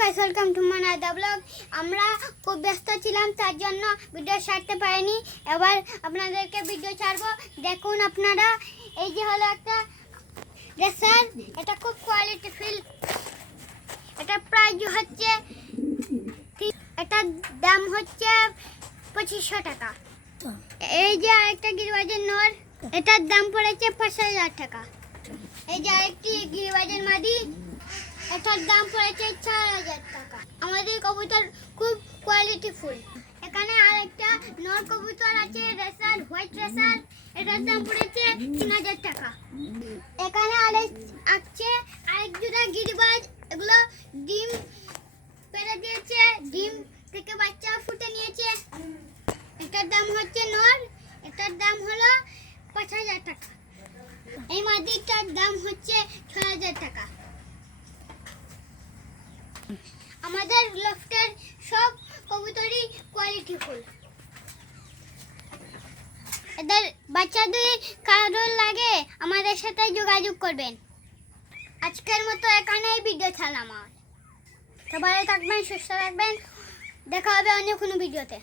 Guys, welcome to Manada blog. আমরা খুব ব্যস্ত ছিলাম, তার জন্য ভিডিও ছাড়তে পারিনি। এবার আপনাদেরকে ভিডিও ছাড়বো, দেখুন আপনারা। এই যে হলো একটা রেসার, এটা খুব কোয়ালিটি ফিল। এটা প্রাইস হচ্ছে, এটার দাম হচ্ছে 2500 টাকা। এই যে আরেকটা গিরিবাজের নর, এটার দাম পড়েছে 5000 টাকা। এই যে আরেকটি গিরিবাজের মাদি, এটার দাম পড়েছে 4000 টাকা। আমাদের কবুতর খুব কোয়ালিটি ফুল। এখানে আরেকটা নর কবুতর আছে, রেসার, হোয়াইট রেসার, এটার দাম পড়েছে 3000 টাকা। এখানে আরেক জোড়া গিরিবাজ, এগুলো ডিম পেড়ে দিয়েছে, ডিম থেকে বাচ্চা ফুটে নিয়েছে। এটার দাম হচ্ছে নর, এটার দাম হলো 5000 টাকা। এই মাদিটার দাম হচ্ছে 6000 টাকা। আমাদের লফটের সব কবুতরই কোয়ালিটি ফুল। এদের বাচ্চা যদি কারোর লাগে আমাদের সাথে যোগাযোগ করবেন। আজকের মতো এখানেই ভিডিও ছাড়লাম। সবাই থাকবেন, সুস্থ থাকবেন, দেখা হবে অন্য কোনো ভিডিওতে।